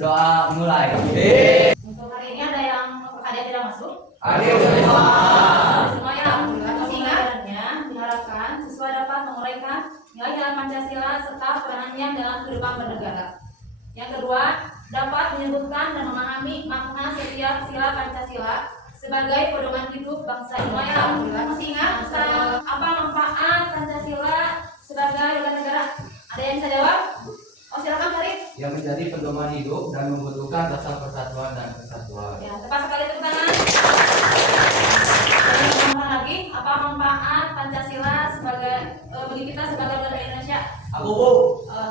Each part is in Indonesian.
Berdoa mulai. Untuk hari ini ada yang tidak masuk? Ada semua. Semua yang mengingatnya diharapkan siswa dapat menguraikan nilai-nilai Pancasila serta peranannya dalam kehidupan bernegara. Yang kedua, dapat menyebutkan dan memahami makna setiap sila Pancasila sebagai pedoman hidup bangsa ini. Masih ingat apa manfaat Pancasila sebagai warga negara? Ada yang bisa jawab? Oh, silakan Farid. Yang menjadi pedoman hidup dan membutuhkan rasa persatuan dan kesatuan. Ya, tepat sekali tepuk tangan. Yang lagi, apa manfaat Pancasila sebagai bagi kita sebagai warga Indonesia? Aku Bu.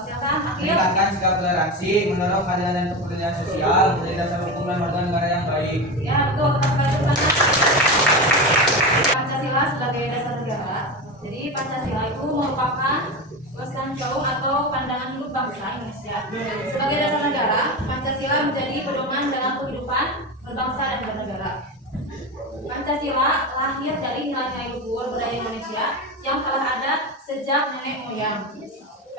Silakan Akhil. Meningkatkan sikap toleransi, mendorong keadilan dan kepedulian sosial, menjadi dasar hukum dan warga negara yang baik. Ya, betul. Tepat sekali tepuk tangan. Pancasila sebagai dasar negara. Jadi Pancasila itu merupakan Gaung atau pandangan hidup bangsa Indonesia. Sebagai dasar negara, Pancasila menjadi pedoman dalam kehidupan berbangsa dan bernegara. Pancasila lahir dari nilai-nilai luhur budaya Indonesia yang telah ada sejak nenek moyang.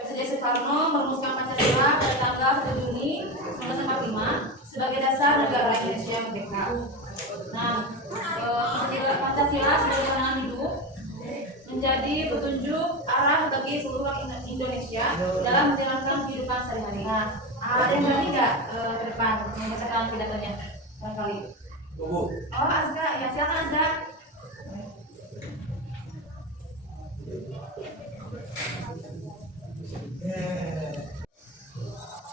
Presiden Soekarno merumuskan Pancasila pada tanggal 1 Juni 1945 sebagai dasar negara Indonesia merdeka. Nah, Pancasila sebagai pandangan hidup menjadi petunjuk arah bagi seluruh Indonesia dalam menjalankan kehidupan sehari-hari. Nah, ada yang berani nggak ke depan membacakan pidatonya barangkali? Bu. Oh, Azga, ya silakan Azga.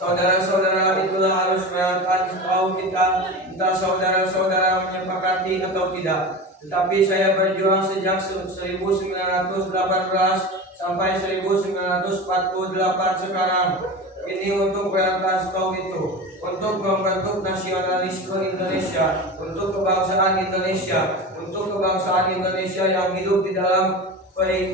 Saudara-saudara, itulah harus menyatakan tahu kita entah saudara-saudara menyepakati atau tidak. Tetapi saya berjuang sejak 1918 sampai 1948 sekarang. Ini untuk menyatakan tahu itu, untuk membentuk nasionalisme Indonesia, untuk kebangsaan Indonesia yang hidup di dalam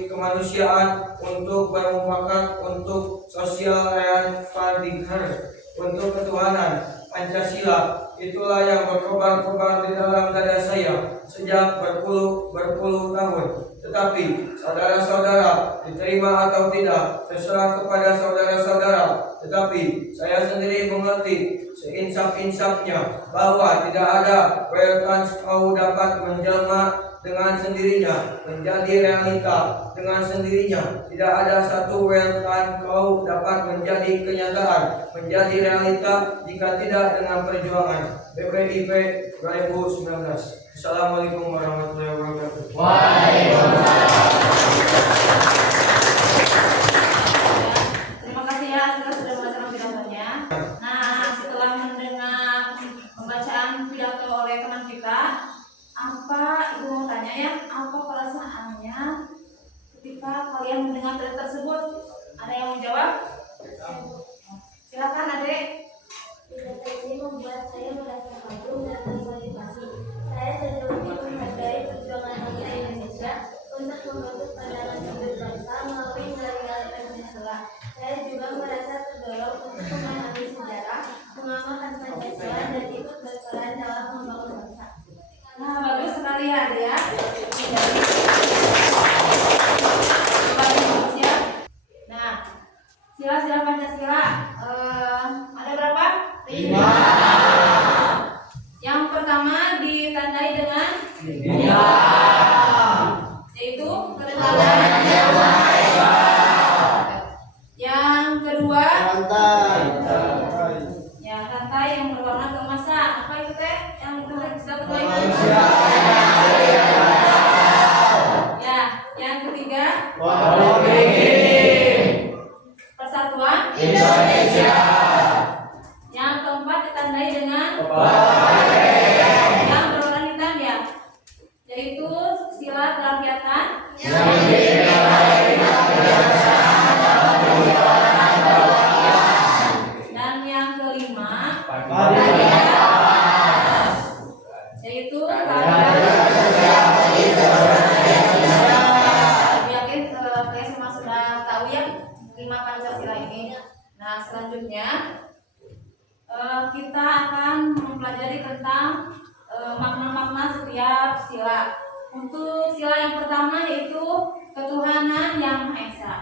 kemanusiaan, untuk bermufakat, untuk sosial dan fardikar, untuk ketuhanan. Pancasila itulah yang berkobar-kobar di dalam dada saya sejak berpuluh tahun. Tetapi saudara-saudara, diterima atau tidak terserah kepada saudara-saudara. Tetapi saya sendiri mengerti seinsaf-insafnya bahwa tidak ada welkan kau dapat menjelma dengan sendirinya, menjadi realita dengan sendirinya. Tidak ada satu welkan kau dapat menjadi kenyataan, menjadi realita jika tidak dengan perjuangan. BPIP 2019. Assalamualaikum warahmatullahi wabarakatuh. Waalaikumsalam. Terima kasih ya sudah membacakan pidatonya. Nah, setelah mendengar pembacaan pidato oleh teman kita, apa ibu mau tanya ya? Apa perasaannya ketika kalian mendengar pidato tersebut? Ada yang mau jawab? Silakan Adek. Pidato ini membuat saya merasa kagum dan termotivasi. Saya sejauh menghargai perjuangan bangsa Indonesia untuk membentuk pandangan hidup bangsa melalui nilai-nilai Pancasila. Saya juga merasa terdorong untuk memahami sejarah, mengamalkan Pancasila, dan ikut berperan dalam membangun bangsa. Nah, bagus sekali ya Adek ya. Nah, sila-sila Pancasila ada berapa? 5. Yang pertama ditandai dengan yaitu kedaulatan. Yang kedua ya rantai yang berwarna keemasan. Apa itu teh? Yang kita ketahui. Ya, yang ketiga persatuan Indonesia. Yang keempat ditandai dengan yang berwarna hitam ya, yaitu sila kerakyatan. Dan yang kelima yaitu yakin kalian semua sudah tahu ya 5 Pancasila ini. Nah, selanjutnya kita akan mempelajari tentang makna-makna setiap sila. Untuk sila yang pertama yaitu ketuhanan yang Maha Esa.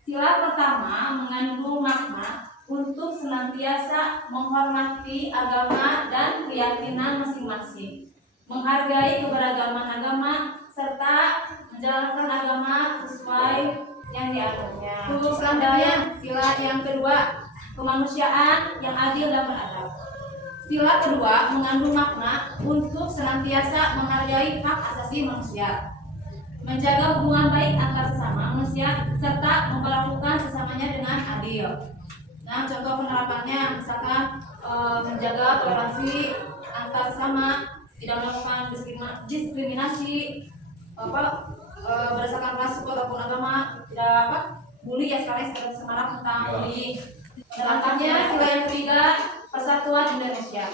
Sila pertama mengandung makna untuk senantiasa menghormati agama dan keyakinan masing-masing, menghargai keberagaman agama, serta menjalankan agama sesuai yang dianutnya. Selanjutnya, sila yang kedua, kemanusiaan yang adil dan beradab. Sila kedua mengandung makna untuk senantiasa menghargai hak asasi manusia, menjaga hubungan baik antar sesama manusia, serta memperlakukan sesamanya dengan adil. Nah, contoh penerapannya misalkan menjaga toleransi antar sesama, tidak melakukan diskriminasi berdasarkan ras, suku ataupun agama, tidak bully ya sekali semarang tentang bully. Penerapannya sila yang ketiga, persatuan Indonesia.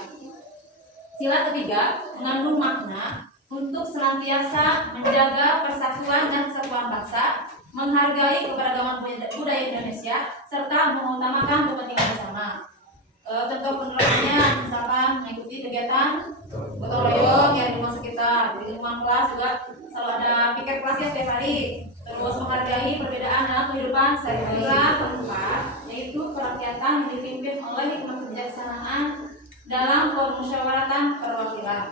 Sila ketiga mengandung makna untuk senantiasa menjaga persatuan dan kesatuan bangsa, menghargai keberagaman budaya Indonesia, serta mengutamakan kepentingan bersama. Contoh penerapannya misalkan mengikuti kegiatan gotong royong yang di rumah sekitar, di lingkungan kelas juga selalu ada piket kelasnya setiap hari. Terus menghargai perbedaan dalam kehidupan sehari-hari. Keempat, yaitu kerakyatan yang dipimpin oleh hikmat kebijaksanaan dalam permusyawaratan perwakilan.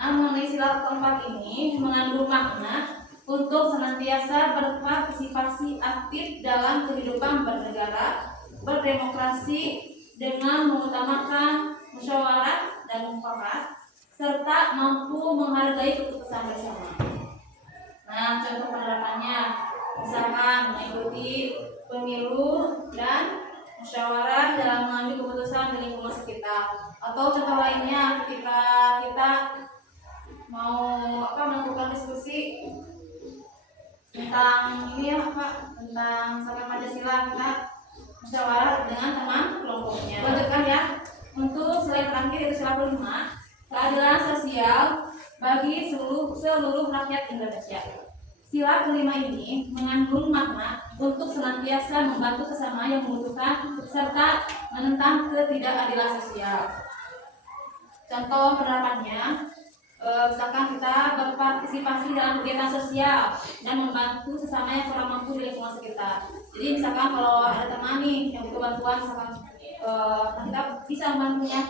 Namun sila keempat ini mengandung makna untuk senantiasa berpartisipasi aktif dalam kehidupan bernegara, berdemokrasi dengan mengutamakan musyawarah dan mufakat, serta mampu menghargai keputusan bersama. Nah, contoh penerapannya misalkan mengikuti pemilu dan musyawarah dalam mengambil keputusan di lingkungan sekitar. Atau contoh lainnya ketika kita mau melakukan diskusi tentang tentang misalkan Pancasila, kita musyawarah dengan teman kelompoknya. Lanjutkan ya. Untuk sila yang terakhir yaitu sila kelima, keadilan sosial bagi seluruh rakyat Indonesia. Sila kelima ini mengandung makna untuk senantiasa membantu sesama yang membutuhkan serta menentang ketidakadilan sosial. Contoh penerapannya, misalkan kita berpartisipasi dalam kegiatan sosial dan membantu sesama yang kurang mampu di lingkungan sekitar. Jadi misalkan kalau ada teman nih yang butuh bantuan, misalkan kita bisa membantunya.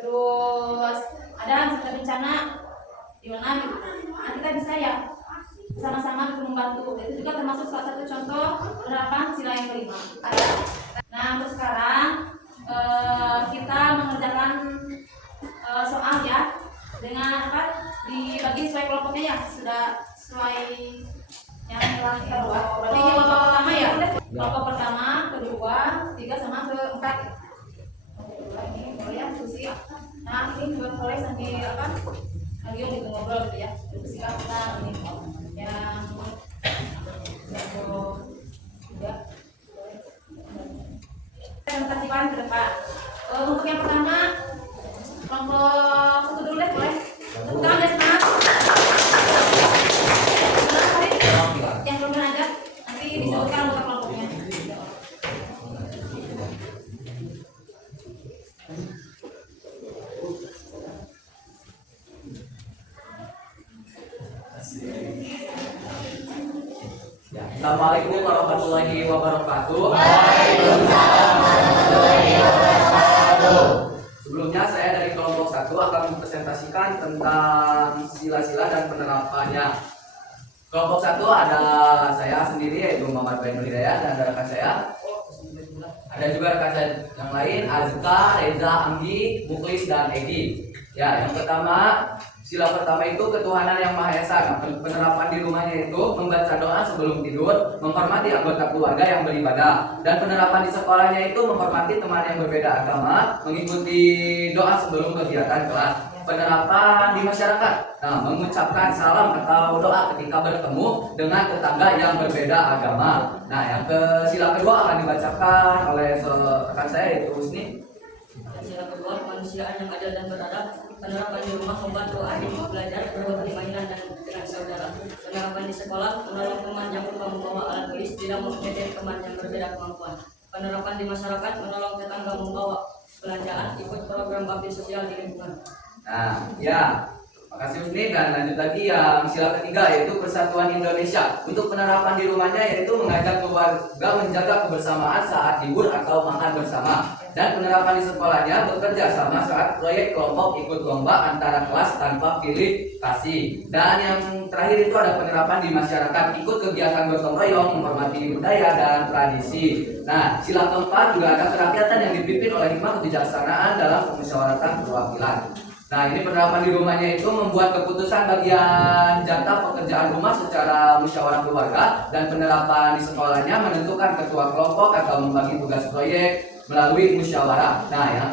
Terus ada misalkan bencana di mana kita bisa ya sama-sama untuk membantu. Itu juga termasuk salah satu contoh penerapan sila yang kelima. Nah, untuk sekarang kita mengerjakan soal ya dengan dibagi sesuai kelompoknya ya, sudah sesuai yang telah kita buat. Berarti ini kelompok pertama ya, kelompok pertama, kedua, ketiga sama keempat. Ini boleh ya diskusi. Nah, ini juga boleh sambil lagi gitu ngobrol gitu ya, diskusi kita ini yang juga presentasikan ke depan. Untuk yang pertama kelompok satu dulu deh, boleh? Tepuk tangan ya semangat. Yang belum pernah aja nanti disebutkan anggota kelompoknya. Assalamualaikum warahmatullahi wabarakatuh. Waalaikumsalam warahmatullahi wabarakatuh. Sebelumnya saya dari kelompok 1 akan mempresentasikan tentang sila-sila dan penerapannya. Kelompok 1 ada saya sendiri yaitu Muhammad Bainul Hidayat dan ada rekan saya. Ada juga rekan saya yang lain, Azka, Reza, Anggi, Muklis dan Egi. Ya, yang pertama, sila pertama itu ketuhanan yang Maha Esa. Nah, penerapan di rumahnya itu membaca doa sebelum tidur, menghormati anggota keluarga yang beribadah, dan penerapan di sekolahnya itu menghormati teman yang berbeda agama, mengikuti doa sebelum kegiatan kelas. Penerapan di masyarakat, nah, mengucapkan salam atau doa ketika bertemu dengan tetangga yang berbeda agama. Nah, yang sila kedua akan dibacakan oleh rekan saya yaitu Husni. Sila kedua, kemanusiaan yang adil dan beradab. Penerapan di rumah membantu adik belajar berbagi mainan dan dengan saudara. Penerapan di sekolah, menolong teman yang lupa membawa alat tulis, tidak mengejek teman yang berbeda kemampuan. Penerapan di masyarakat, menolong tetangga membawa belanjaan, ikut program bakti sosial di lingkungan. Nah, ya, Makasih Husni. Dan lanjut lagi yang sila ketiga yaitu Persatuan Indonesia. Untuk penerapan di rumahnya yaitu mengajak keluarga menjaga kebersamaan saat libur atau makan bersama. Dan penerapan di sekolahnya bekerja sama saat proyek kelompok ikut lomba antara kelas tanpa pilih kasih. Dan yang terakhir itu ada penerapan di masyarakat, ikut kegiatan gotong royong, menghormati budaya dan tradisi. Nah, sila keempat juga ada kerakyatan yang dipimpin oleh hikmah kebijaksanaan dalam pemusyawaratan perwakilan. Nah, ini penerapan di rumahnya itu membuat keputusan bagian jatah pekerjaan rumah secara musyawarah keluarga, dan penerapan di sekolahnya menentukan ketua kelompok atau membagi tugas proyek melalui musyawarah. Nah, yang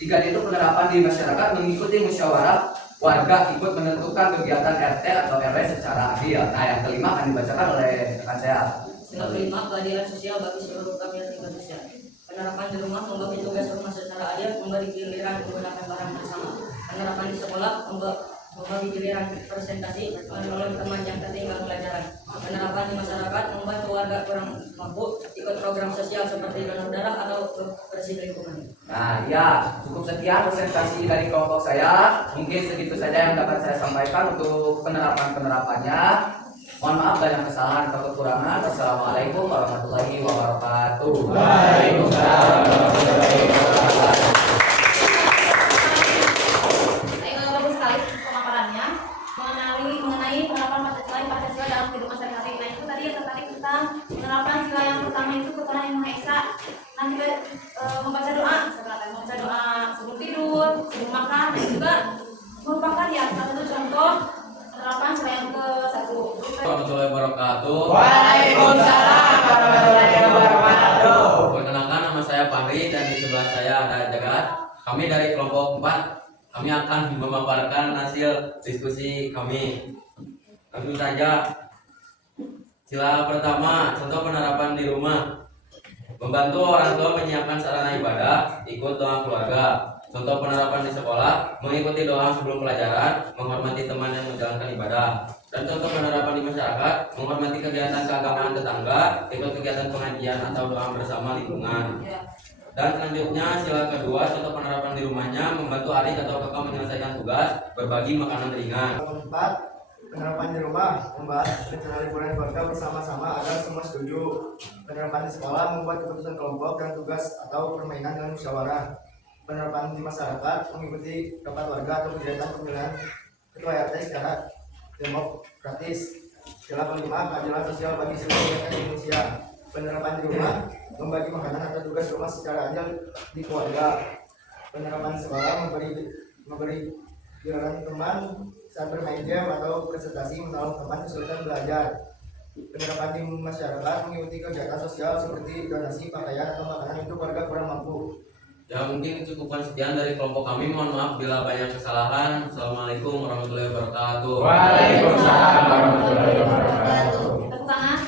ketiga itu penerapan di masyarakat, mengikuti musyawarah warga, ikut menentukan kegiatan RT atau RW secara adil. Nah, yang kelima akan dibacakan oleh rekan saya. Sila kelima, keadilan sosial bagi seluruh rakyat Indonesia. Penerapan di rumah, membagi tugas rumah secara adil, memberi giliran menggunakan barang bersama. Penerapan di sekolah, membagi giliran presentasi, menolong teman yang tertinggal pelajaran. Penerapan di masyarakat, membantu warga kurang mampu, ikut program sosial seperti donor darah atau bersih lingkungan. Nah, ya, cukup sekian presentasi dari kelompok saya. Mungkin segitu saja yang dapat saya sampaikan untuk penerapannya. Mohon maaf banyak kesalahan atau kekurangan. Wassalamualaikum warahmatullahi wabarakatuh. Waalaikumsalam warahmatullahi wabarakatuh. Bagus sekali pemaparannya mengenai penerapan Pancasila dalam kehidupan sehari-hari. Nah, itu tadi yang tertarik tentang penerapan sila yang pertama itu ketuhanan yang Maha Esa. Nanti membaca doa, membaca doa sebelum tidur, sebelum makan, dan juga merupakan ya salah satu contoh penerapan sila yang ke-1. Warahmatullahi wabarakatuh. Waalaikumsalam warahmatullahi wabarakatuh. Perkenalkan, nama saya Pandri dan di sebelah saya ada Jagat. Kami dari kelompok 4. Kami akan memaparkan hasil diskusi kami. Tentu saja, sila pertama, contoh penerapan di rumah. Membantu orang tua menyiapkan sarana ibadah, ikut doa keluarga. Contoh penerapan di sekolah, mengikuti doa sebelum pelajaran, menghormati teman yang menjalankan ibadah. Dan contoh penerapan di masyarakat, menghormati kegiatan keagamaan tetangga, ikut kegiatan pengajian atau doa bersama lingkungan. Dan selanjutnya sila kedua, contoh penerapan di rumahnya, membantu adik atau kakak menyelesaikan tugas, berbagi makanan ringan. Keempat, penerapan di rumah, membahas rencana liburan keluarga bersama-sama agar semua setuju. Penerapan di sekolah, membuat keputusan kelompok dan tugas atau permainan dengan musyawarah. Penerapan di masyarakat, mengikuti rapat warga atau kegiatan pemilihan ketua RT secara demokratis. Sila kelima, keadilan sosial bagi seluruh rakyat Indonesia. Penerapan di rumah, membagi makanan atau tugas rumah secara adil di keluarga. Penerapan di sekolah, memberi giliran teman saat bermain game atau presentasi, menolong teman kesulitan belajar. Penerapan di masyarakat, mengikuti kegiatan sosial seperti donasi pakaian atau makanan untuk warga kurang mampu. Ya, mungkin cukupkan sekian dari kelompok kami. Mohon maaf bila banyak kesalahan. Assalamualaikum warahmatullahi wabarakatuh. Waalaikumsalam warahmatullahi wabarakatuh. Tepuk tangan.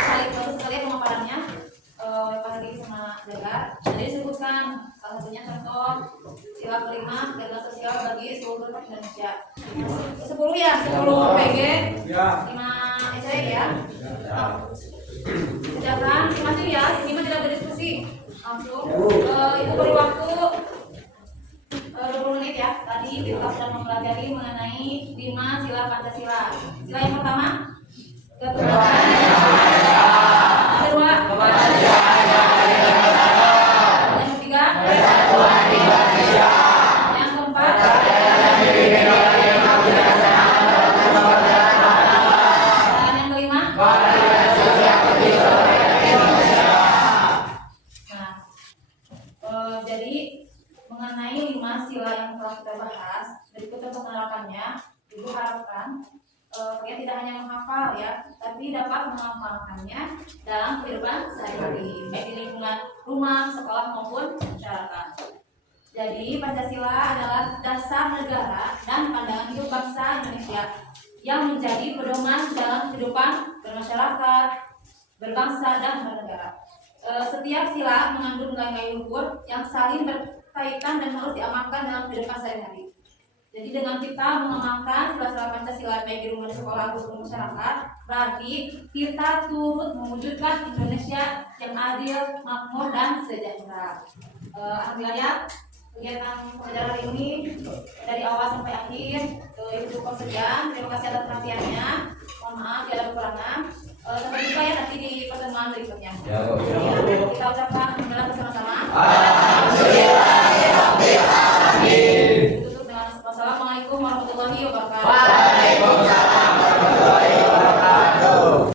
Bagus sekali pemaparannya oleh Pak Hadi sama Jagat. Jadi disebutkan salah satunya contoh sila kelima, keadilan sosial bagi seluruh rakyat Indonesia. 10 ya, 10 PG, 5 SE ya. Silakan, masih ya, ini mah tidak berdiskusi. Langsung, Ibu beri waktu 20 menit ya. Tadi kita sudah mempelajari mengenai 5 sila Pancasila. Sila yang pertama, ketuhanan yang kedua, yang ketiga, yang keempat, dan yang kelima. Jadi mengenai 5 sila yang telah kita bahas, berikut contoh penerapannya. Ibu harapkan kalian tidak hanya menghafal ya, tapi dapat mengamalkannya dalam kehidupan sehari-hari, baik di lingkungan rumah, sekolah maupun masyarakat. Jadi Pancasila adalah dasar negara dan pandangan hidup bangsa Indonesia yang menjadi pedoman dalam kehidupan bermasyarakat, berbangsa dan bernegara. Setiap sila mengandung nilai-nilai luhur yang saling berkaitan dan harus diamalkan dalam kehidupan sehari-hari. Jadi dengan kita mengamalkan sila-sila Pancasila baik di rumah, di sekolah, ataupun masyarakat, berarti kita turut mewujudkan Indonesia yang adil, makmur, dan sejahtera. Alhamdulillah ya, kegiatan pembelajaran hari ini dari awal sampai akhir. Ibu cukup sekian. Terima kasih atas perhatiannya. Mohon maaf jika ada kekurangan. Sampai jumpa ya nanti di pertemuan berikutnya. Ya, Bu. Kita ucapkan alhamdulillah bersama-sama.